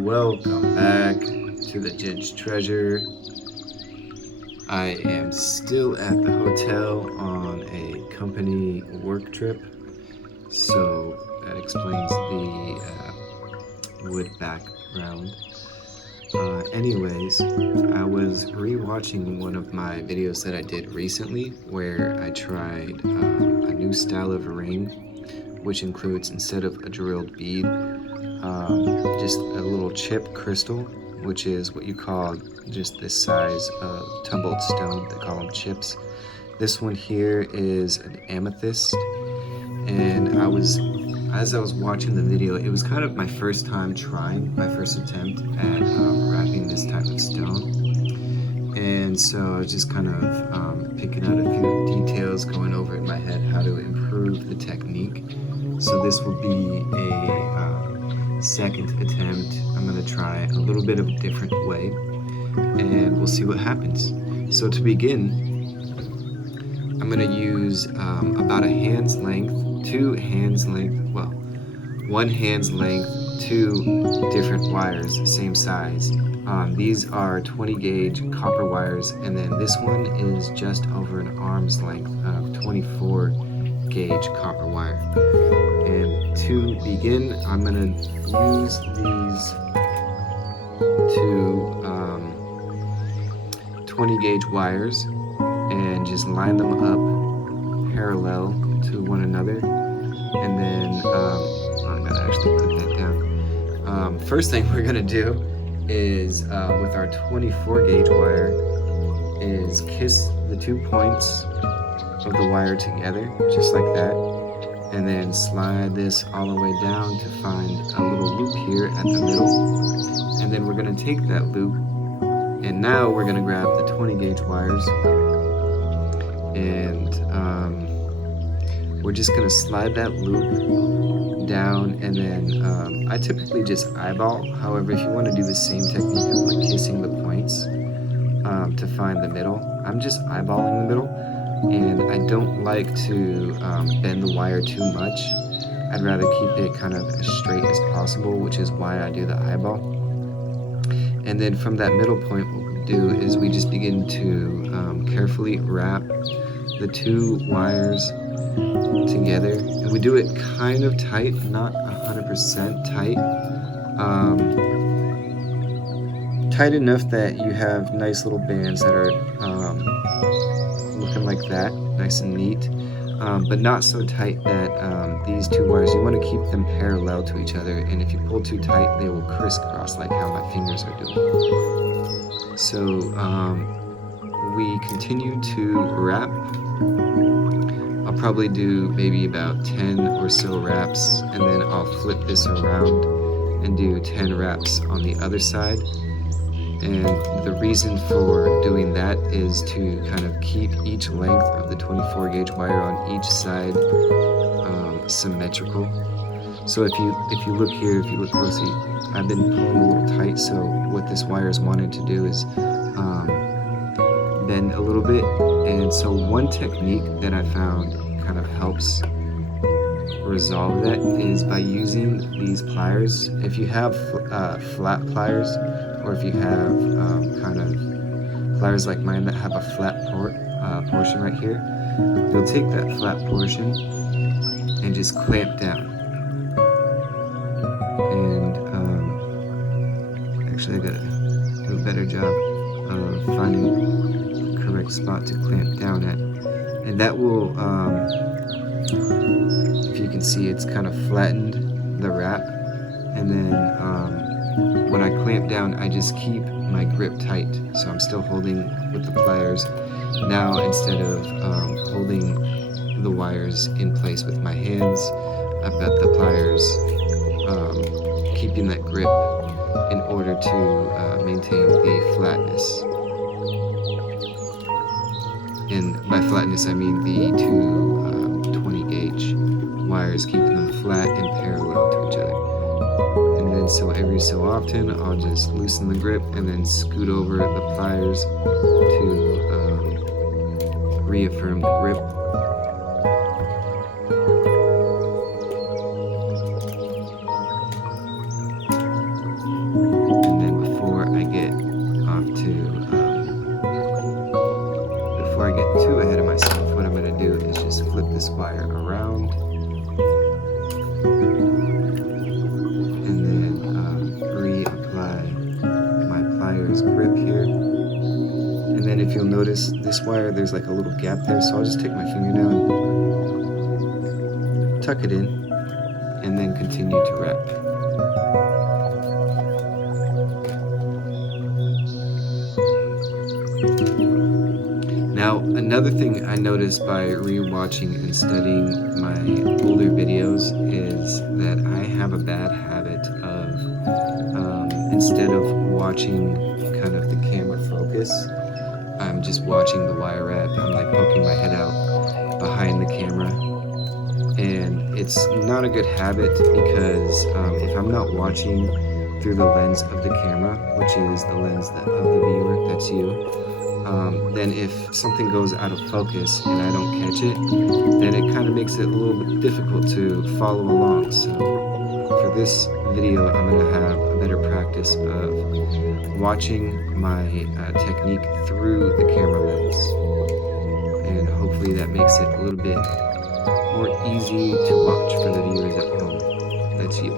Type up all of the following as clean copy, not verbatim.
Welcome back to the Gents Treasure. I am still at the hotel on a company work trip, so that explains the wood background. Anyways, I was re-watching one of my videos that I did recently where I tried a new style of ring, which includes, instead of a drilled bead, just a little chip crystal, which is what you call just this size of tumbled stone. They call them chips. This one here is an amethyst, and as I was watching the video, it was kind of my first time trying, my first attempt at wrapping this type of stone. And so I was just kind of picking out a few details, going over in my head how to improve the technique. So this will be a second attempt. I'm going to try a little bit of a different way, and we'll see what happens. So to begin, I'm going to use about a hand's length, one hand's length, two different wires, same size. These are 20 gauge copper wires, and then this one is just over an arm's length of 24 gauge copper wire. And to begin, I'm going to use these two 20 gauge wires and just line them up parallel to one another. And then I'm going to actually put that down. First thing we're going to do is with our 24 gauge wire is kiss the 2 points of the wire together, just like that, and then slide this all the way down to find a little loop here at the middle. And then we're going to take that loop, and now we're going to grab the 20 gauge wires, and we're just going to slide that loop down, and then I typically just eyeball. However, if you want to do the same technique of like kissing the points to find the middle, I'm just eyeballing the middle, and I don't like to bend the wire too much. I'd rather keep it kind of as straight as possible, which is why I do the eyeball. And then from that middle point, what we do is we just begin to carefully wrap the two wires together, and we do it kind of tight, not 100% tight, tight enough that you have nice little bands that are looking like that, nice and neat, but not so tight that these two wires, you want to keep them parallel to each other, and if you pull too tight, they will crisscross like how my fingers are doing. So we continue to wrap. I'll probably do maybe about 10 or so wraps, and then I'll flip this around and do 10 wraps on the other side. And the reason for doing that is to kind of keep each length of the 24 gauge wire on each side symmetrical. So if you look here, if you look closely, I've been pulling a little tight, so what this wire is wanting to do is bend a little bit. And so one technique that I found kind of helps resolve that is by using these pliers. If you have flat pliers, or if you have kind of pliers like mine that have a flat portion right here, you'll take that flat portion and just clamp down. And actually I gotta do a better job of finding the correct spot to clamp down at. And that will, if you can see, it's kind of flattened the wrap. And then when I clamp down, I just keep my grip tight. So I'm still holding with the pliers. Now, instead of holding the wires in place with my hands, I've got the pliers keeping that grip in order to maintain the flatness. And by flatness, I mean the two 20 gauge wires, keeping them flat and parallel to each other. And then so every so often, I'll just loosen the grip and then scoot over the pliers to reaffirm the grip. this wire around, and then reapply my pliers grip here. And then if you'll notice this wire, there's like a little gap there, so I'll just take my fingernail and tuck it in, and then continue to wrap. Now, another thing I noticed by rewatching and studying my older videos is that I have a bad habit of, instead of watching kind of the camera focus, I'm just watching the wire wrap. I'm like poking my head out behind the camera. And it's not a good habit because if I'm not watching through the lens of the camera, which is the lens of the viewer, that's you, then if something goes out of focus and I don't catch it, then it kind of makes it a little bit difficult to follow along. So for this video, I'm going to have a better practice of watching my technique through the camera lens. And hopefully that makes it a little bit more easy to watch for the viewers at home. That's you.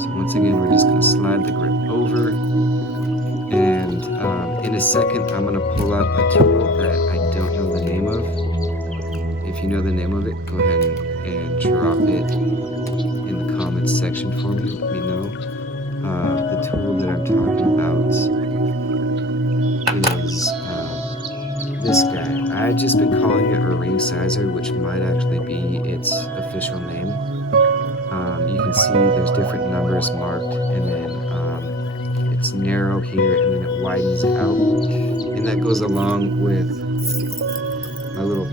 So once again, we're just going to slide the grip over. And in a second, I'm going to pull out a tool that I don't know the name of. If you know the name of it, go ahead and drop it in the comments section for me. Let me know. The tool that I'm talking about is this guy. I've just been calling it a ring sizer, which might actually be its official name. You can see there's different numbers marked, and then it's narrow here, and then it widens out, and that goes along with my little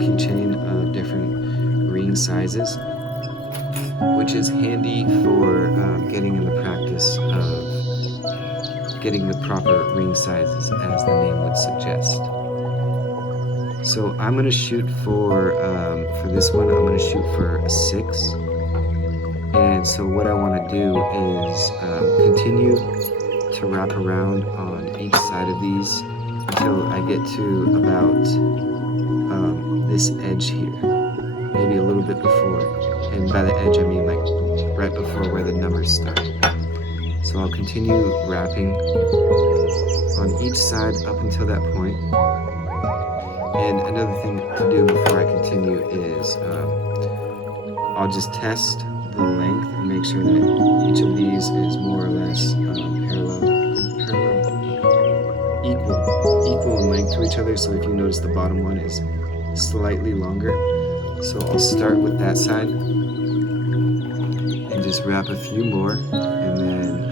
keychain of different ring sizes, which is handy for getting in the practice of getting the proper ring sizes, as the name would suggest. So I'm going to shoot for this one, I'm going to shoot for a 6. And so what I want to do is continue to wrap around on each side of these until I get to about this edge here, maybe a little bit before. And by the edge, I mean like right before where the numbers start. So I'll continue wrapping on each side up until that point. And another thing to do before I continue is I'll just test the length and make sure that each of these is more or less equal in length to each other. So if you notice, the bottom one is slightly longer. So I'll start with that side and just wrap a few more, and then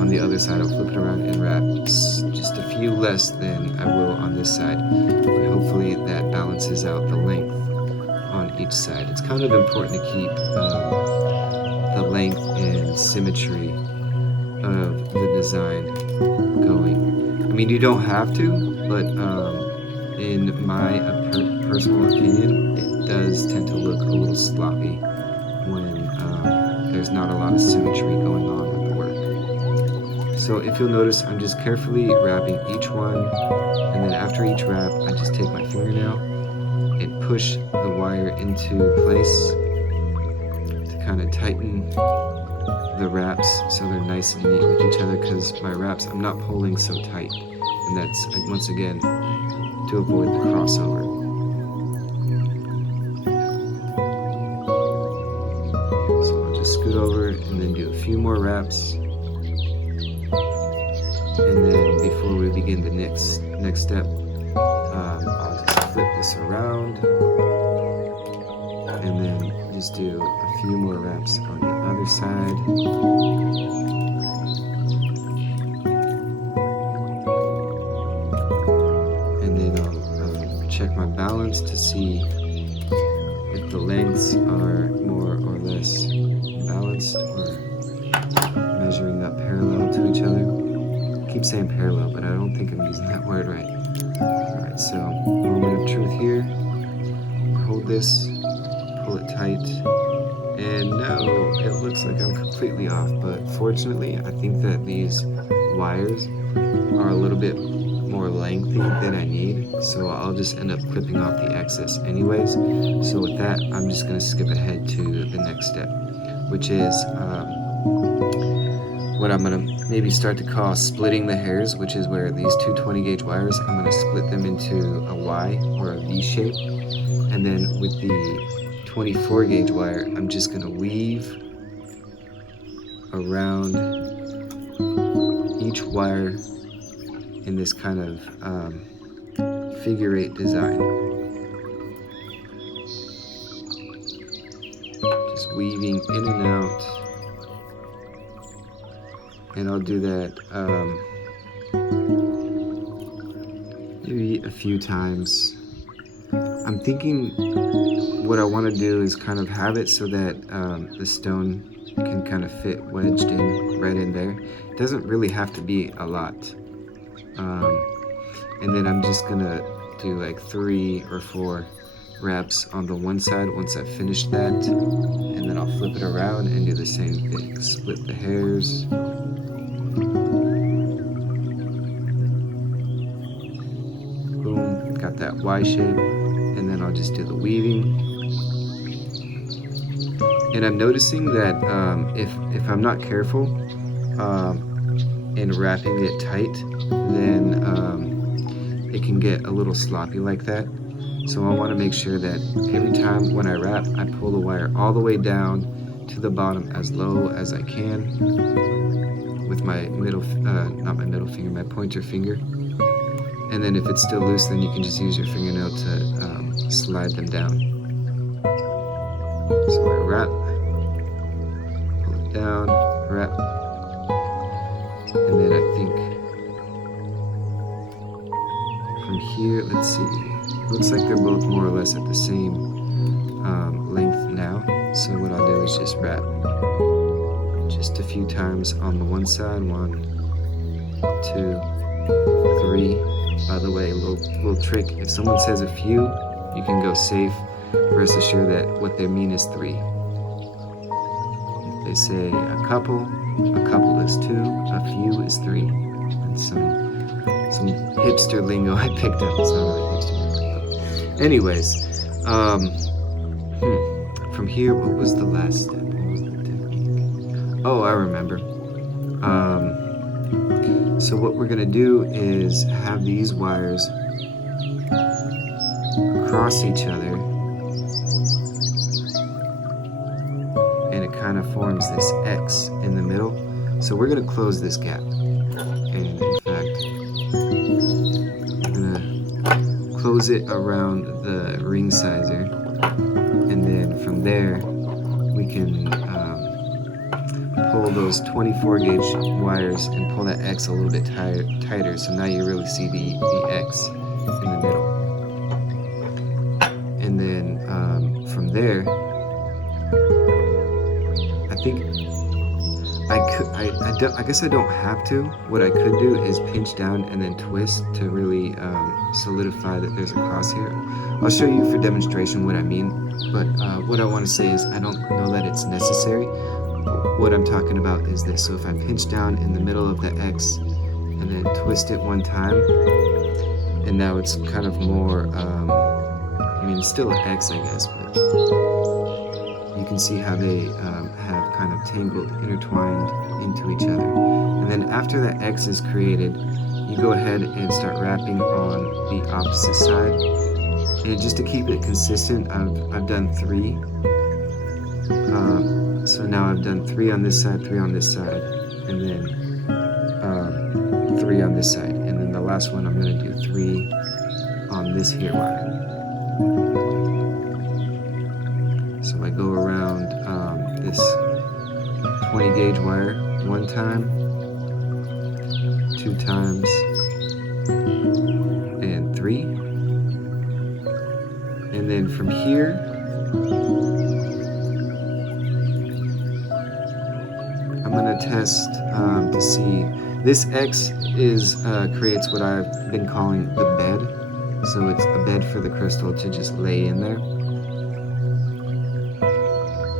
on the other side I'll flip it around and wrap just a few less than I will on this side. And hopefully that balances out the length on each side. It's kind of important to keep the length and symmetry of the design going. I mean, you don't have to, but in my personal opinion, it does tend to look a little sloppy when there's not a lot of symmetry going on with the work. So if you'll notice, I'm just carefully wrapping each one, and then after each wrap, I just take my fingernail and push the wire into place to kind of tighten the wraps so they're nice and neat with each other, because my wraps, I'm not pulling so tight, and that's once again to avoid the crossover. So I'll just scoot over and then do a few more wraps, and then before we begin the next step, I'll just flip this around and then just do a few more wraps on the other side. And then I'll check my balance to see if the lengths are more or less balanced, or measuring up parallel to each other. I keep saying parallel, but I don't think I'm using that word right. Alright, so moment of truth here. Hold this, pull it tight, and no, it looks like I'm completely off, but fortunately I think that these wires are a little bit more lengthy than I need, so I'll just end up clipping off the excess anyways. So with that, I'm just going to skip ahead to the next step, which is what I'm going to maybe start to call splitting the hairs, which is where these two 20 gauge wires, I'm going to split them into a Y or a V shape. And then with the 24 gauge wire, I'm just going to weave around each wire in this kind of figure 8 design. Just weaving in and out. And I'll do that maybe a few times. I'm thinking what I want to do is kind of have it so that the stone can kind of fit wedged in right in there. It doesn't really have to be a lot. And then I'm just gonna do like 3 or 4 wraps on the one side once I've finished that, and then I'll flip it around and do the same thing. Split the hairs. Boom, got that Y shape, and then I'll just do the weaving. And I'm noticing that if I'm not careful in wrapping it tight, then it can get a little sloppy like that. So I want to make sure that every time when I wrap, I pull the wire all the way down to the bottom as low as I can with my not my middle finger, my pointer finger. And then if it's still loose, then you can just use your fingernail to slide them down. So I wrap, pull it down, wrap, and then I think from here, let's see, looks like they're both more or less at the same length now. So what I'll do is just wrap just a few times on the one side. 1, 2, 3. By the way, a little trick, if someone says a few, you can go safe. Rest assured that what they mean is 3. If they say a couple is 2, a few is 3. That's some hipster lingo I picked up. It's not really hipster. But anyways, from here, what was the last step? What was the technique? Oh, I remember. So what we're gonna do is have these wires cross each other, and it kind of forms this X in the middle. So we're gonna close this gap, and in fact, I'm gonna close it around the ring sizer, and then from there we can pull those 24 gauge wires and pull that X a little bit tighter, so now you really see the X in the middle. And then from there, I think I guess I don't have to. What I could do is pinch down and then twist to really solidify that there's a cross here. I'll show you for demonstration what I mean, but what I want to say is I don't know that it's necessary. What I'm talking about is this. So if I pinch down in the middle of the X and then twist it one time, and now it's kind of more, I mean, it's still an X, I guess, but you can see how they have kind of tangled, intertwined into each other. And then after that X is created, you go ahead and start wrapping on the opposite side. And just to keep it consistent, I've done 3. So now I've done 3 on this side, 3 on this side, and then 3 on this side. And then the last one, I'm going to do 3 on this here wire. So I go around this 20 gauge wire 1 time, 2 times, and 3. And then from here, I'm going to test to see. This X creates what I've been calling the bed. So it's a bed for the crystal to just lay in there.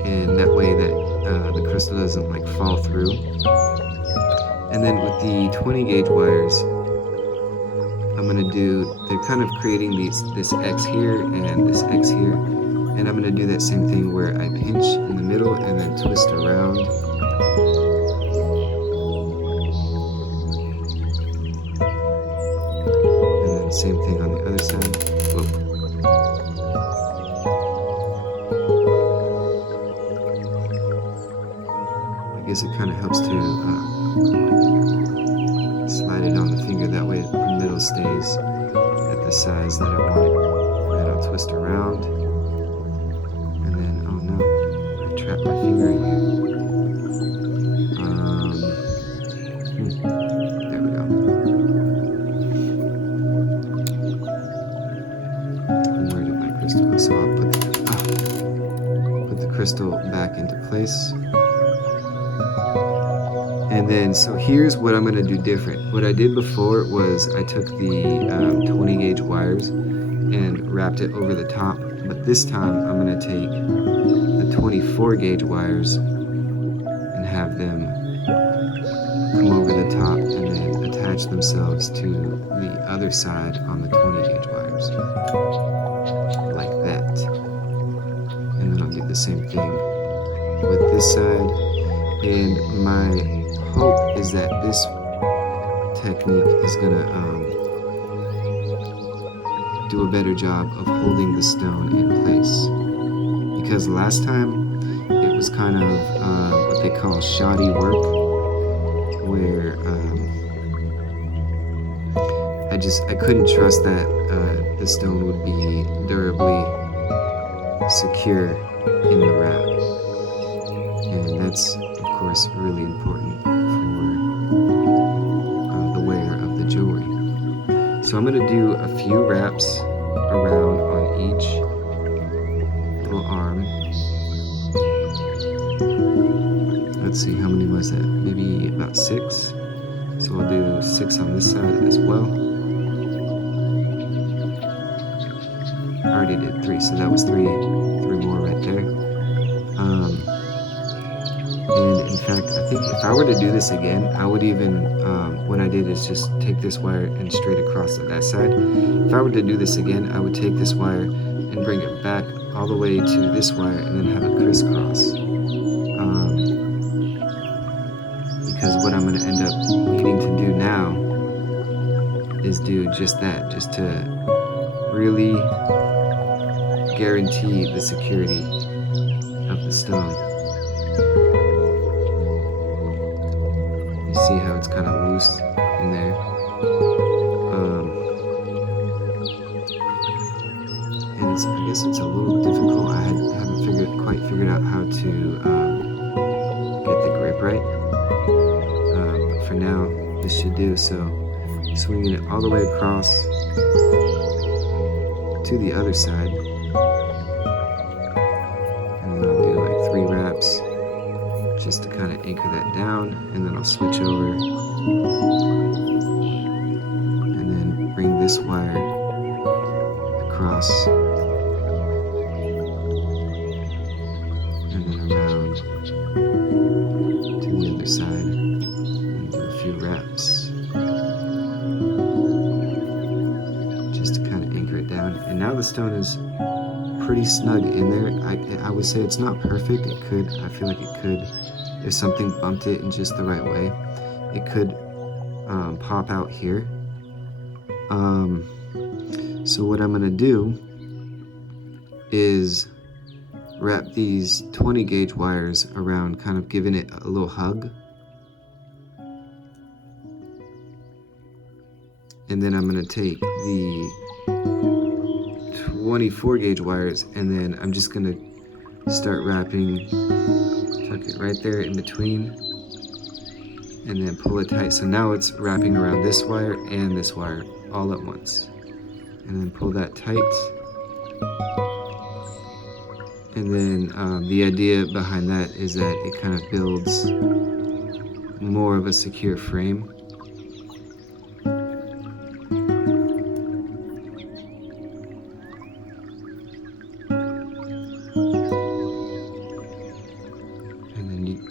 And that way that the crystal doesn't like fall through. And then with the 20 gauge wires, they're kind of creating this X here and this X here. And I'm gonna do that same thing where I pinch in the middle and then twist around. And then same thing on the other side. Whoa. I guess it kind of helps to slide it on the finger, that way the middle stays at the size that I want it. And then I'll twist around. And then, oh no, I trapped my finger in here. There we go. And where did my crystal go? So I'll put the crystal back into place. And then, so here's what I'm gonna do different. What I did before was I took the 20 gauge wires and wrapped it over the top. But this time I'm gonna take the 24 gauge wires and have them come over the top and then attach themselves to the other side on the 20 gauge wires. Like that. And then I'll do the same thing with this side. And my hope is that this technique is gonna do a better job of holding the stone in place, because last time it was kind of what they call shoddy work, where I couldn't trust that the stone would be durably secure in the wrap, and that's of course really important for the wearer of the jewelry. So I'm going to do a few wraps around on each little arm. Let's see, how many was that? Maybe about 6. So I'll do 6 on this side as well. I already did 3, so that was 3 more right there. And in fact, I think if I were to do this again, I would even, what I did is just take this wire and straight across to that side. If I were to do this again, I would take this wire and bring it back all the way to this wire and then have it crisscross. Because what I'm going to end up needing to do now is do just that, just to really guarantee the security of the stone. You see how it's kind of loose in there. And I guess it's a little difficult. I haven't quite figured out how to get the grip right. But for now, this should do. So swinging it all the way across to the other side. And then I'll do like 3 wraps just to kind of anchor that down, and then I'll switch over and then bring this wire across and then around to the other side and do a few wraps just to kind of anchor it down. And now the stone is pretty snug in there. I would say it's not perfect. I feel like it could, if something bumped it in just the right way, it could pop out here. So what I'm gonna do is wrap these 20 gauge wires around, kind of giving it a little hug. And then I'm gonna take the 24 gauge wires and then I'm just gonna start wrapping, tuck it right there in between, and then pull it tight. So now it's wrapping around this wire and this wire all at once. And then pull that tight. And then the idea behind that is that it kind of builds more of a secure frame.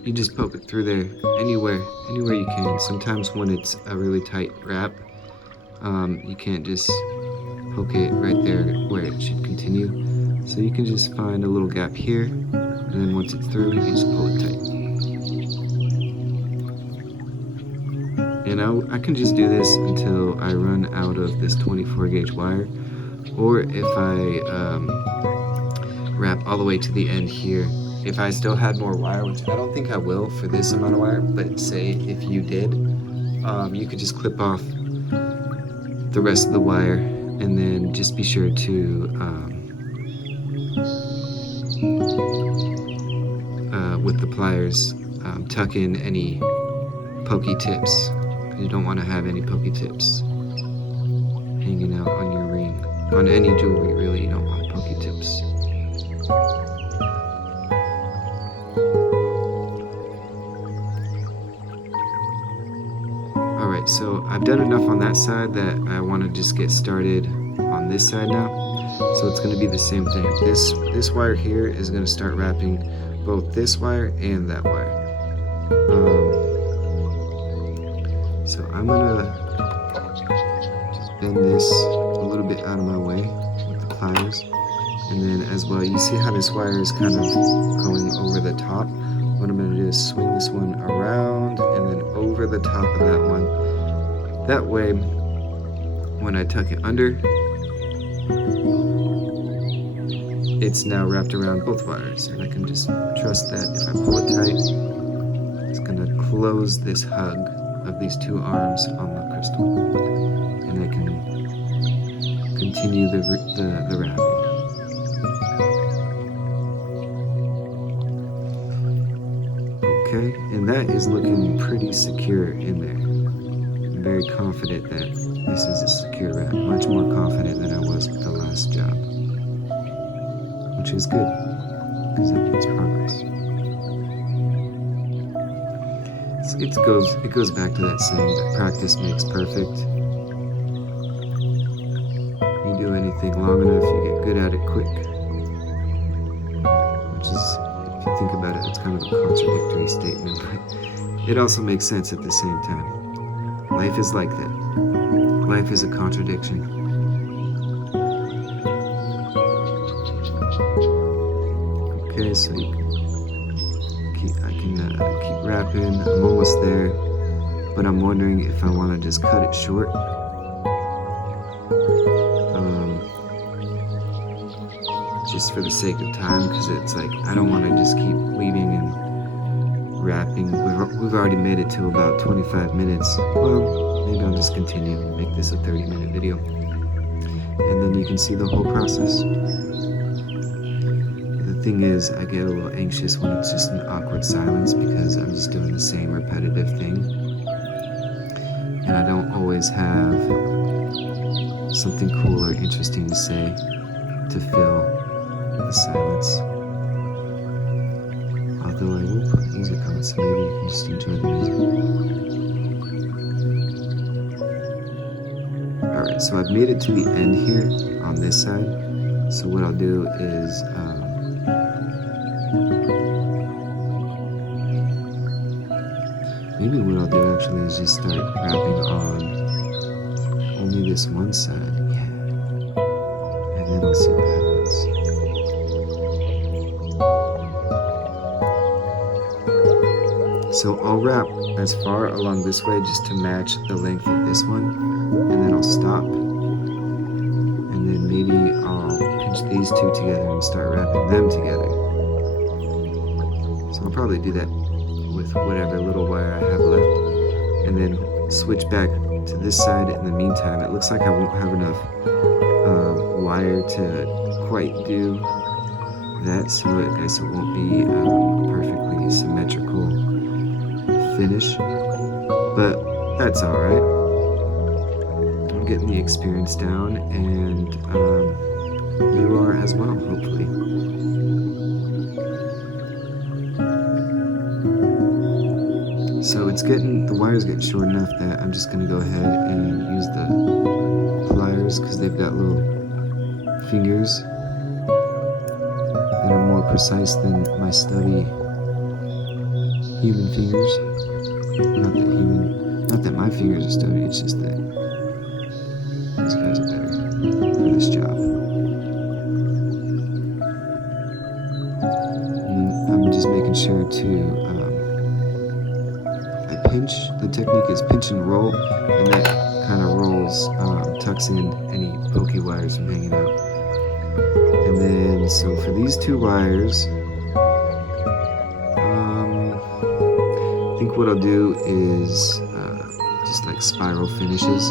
You just poke it through there anywhere you can. Sometimes when it's a really tight wrap, You can't just poke it right there where it should continue. So you can just find a little gap here, and then once it's through, you just pull it tight. And I can just do this until I run out of this 24 gauge wire, or if I wrap all the way to the end here. If I still had more wire, which I don't think I will for this amount of wire, but say if you did, you could just clip off the rest of the wire, and then just be sure to with the pliers tuck in any pokey tips. You don't want to have any pokey tips hanging out on your ring. On any jewelry, really, you don't want pokey tips. Alright, so I've done enough on that side that I want to just get started on this side now. So it's going to be the same thing. This wire here is going to start wrapping both this wire and that wire. So I'm gonna just bend this a little bit out of my way with the pliers, and then as well, you see how this wire is kind of going over the top. What I'm gonna do is swing this one around and then over the top of that one. That way, when I tuck it under, it's now wrapped around both wires, and I can just trust that if I pull it tight, it's gonna close this hug of these two arms on the crystal, and I can continue the wrapping. Okay, and that is looking pretty secure in there. I'm very confident that this is a secure wrap, much more confident than I was with the last job, which is good, because that means progress. It goes back to that saying that practice makes perfect. You do anything long enough, you get good at it quick. Which is, if you think about it, it's kind of a contradictory statement, but it also makes sense at the same time. Life is like that. Life is a contradiction. Okay, so you can keep wrapping. I'm almost there, but I'm wondering if I want to just cut it short. Just for the sake of time, because it's like I don't want to just keep weaving and wrapping. We've already made it to about 25 minutes. Well, maybe I'll just continue and make this a 30-minute video, and then you can see the whole process. The thing is, I get a little anxious when it's just an awkward silence, because I'm just doing the same repetitive thing, and I don't always have something cool or interesting to say to fill the silence. Although I will put music on, so maybe you can just enjoy the music. Alright, so I've made it to the end here on this side. So what I'll do is maybe what I'll do actually is just start wrapping on only this one side. Yeah. And then I'll see what happens. So I'll wrap as far along this way just to match the length of this one, and then I'll stop, and then maybe I'll pinch these two together and start wrapping them together. So I'll probably do that with whatever little wire I have left, and then switch back to this side in the meantime. It looks like I won't have enough wire to quite do that, so I guess it won't be a perfectly symmetrical finish, but that's alright. I'm getting the experience down, and you are as well, hopefully. So the wire's getting short enough that I'm just going to go ahead and use the pliers, because they've got little fingers that are more precise than my stubby human fingers. Not that my fingers are stubby, it's just that these guys are better for this job. And I'm just making sure to I pinch. The technique is pinch and roll, and that kind of rolls, tucks in any pokey wires from hanging out. And then, so for these two wires, I think what I'll do is just like spiral finishes.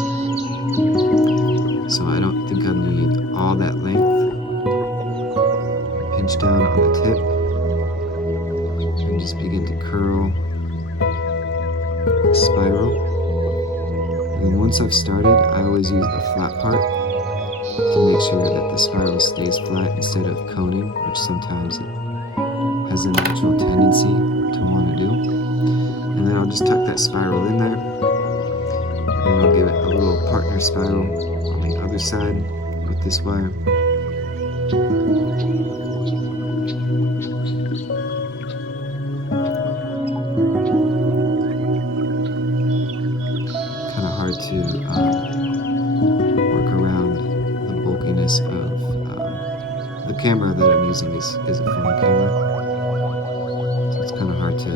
So I don't think I'll need all that length. Pinch down on the tip and just begin to curl, spiral. And then once I've started, I always use the flat part to make sure that the spiral stays flat instead of coning, which sometimes it has a natural tendency to want to do. And then I'll just tuck that spiral in there, and then I'll give it a little partner spiral on the other side with this wire. Kind of hard to work around the bulkiness of the camera that I'm using is a phone camera, so it's kind of hard to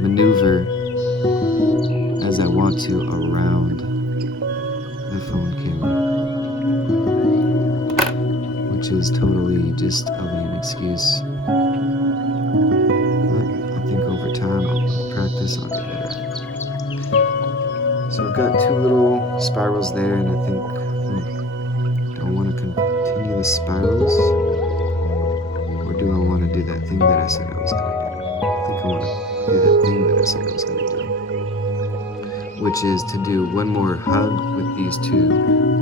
maneuver as I want to around the phone camera, which is totally just a lame excuse. But I think over time, with practice, I'll get better at it. So I've got two little spirals there, and I think do I want to continue the spirals, or do I want to do that thing that I said I was going to do? I think I want to do that thing that I said I was going to do, which is to do one more hug with these two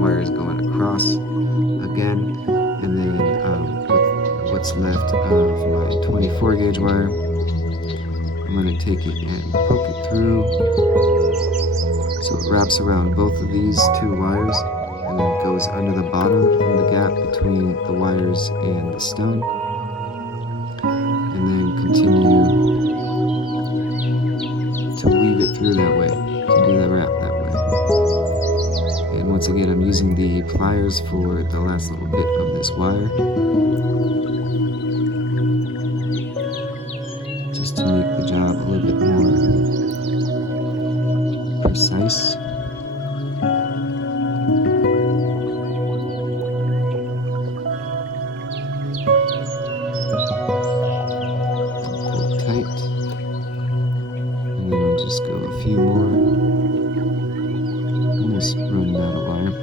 wires going across again, and then with what's left of my 24 gauge wire, I'm going to take it and poke it through so it wraps around both of these two wires and then goes under the bottom in the gap between the wires and the stone, and then continue to weave it through that way, to do the wrap that way. And once again, I'm using the pliers for the last little bit of this wire, just to make the job a little bit more precise. Hold tight. And then I'll just go a few more. Almost running out of wire.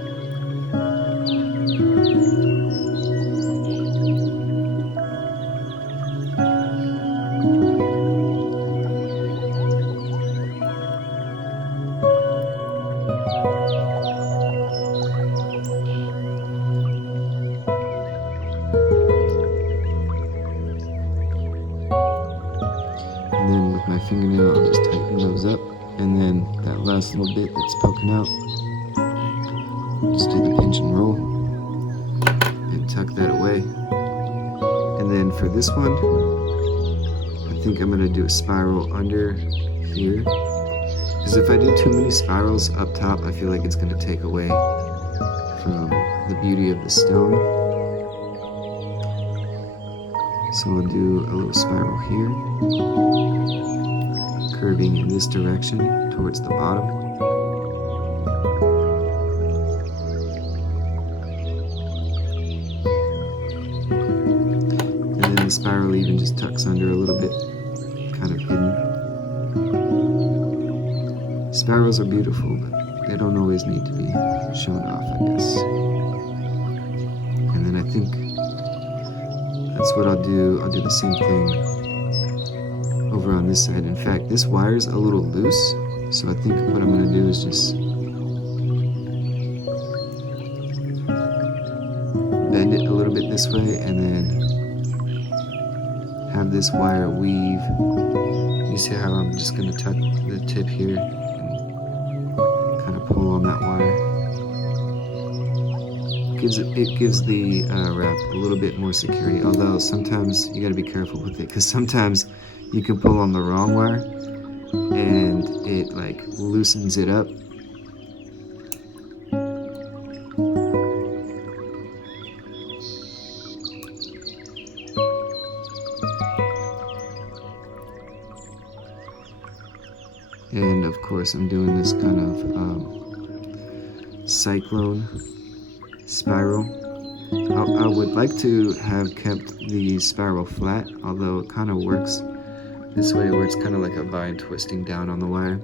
And then with my fingernail, I'll just tighten those up. And then that last little bit that's poking out, just do the pinch and roll and tuck that away. And then for this one, I think I'm going to do a spiral under here, because if I do too many spirals up top, I feel like it's going to take away from the beauty of the stone. So I'll do a little spiral here, curving in this direction towards the bottom. And then the spiral even just tucks under a little bit, kind of hidden. Spirals are beautiful, but they don't always need to be shown off, I guess. And then I think that's what I'll do. I'll do the same thing over on this side. In fact, this wire's a little loose, so I think what I'm going to do is just bend it a little bit this way, and then have this wire weave. You see how I'm just going to tuck the tip here and kind of pull on that wire. It gives the wrap a little bit more security, although sometimes you got to be careful with it, because sometimes you can pull on the wrong wire and it like loosens it up, And of course I'm doing this kind of cyclone spiral. I would like to have kept the spiral flat, although it kind of works this way where it's kind of like a vine twisting down on the wire,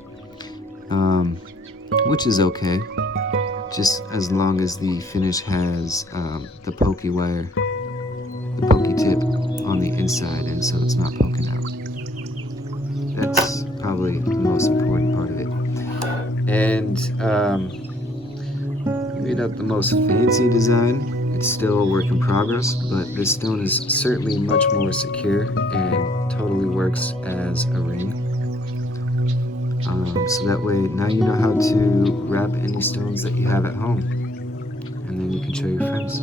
which is okay, just as long as the finish has the pokey wire, the pokey tip on the inside, and so it's not poking out. That's probably the most important part of it. And maybe not the most fancy design, it's still a work in progress, but this stone is certainly much more secure and totally works as a ring. So that way now you know how to wrap any stones that you have at home, and then you can show your friends.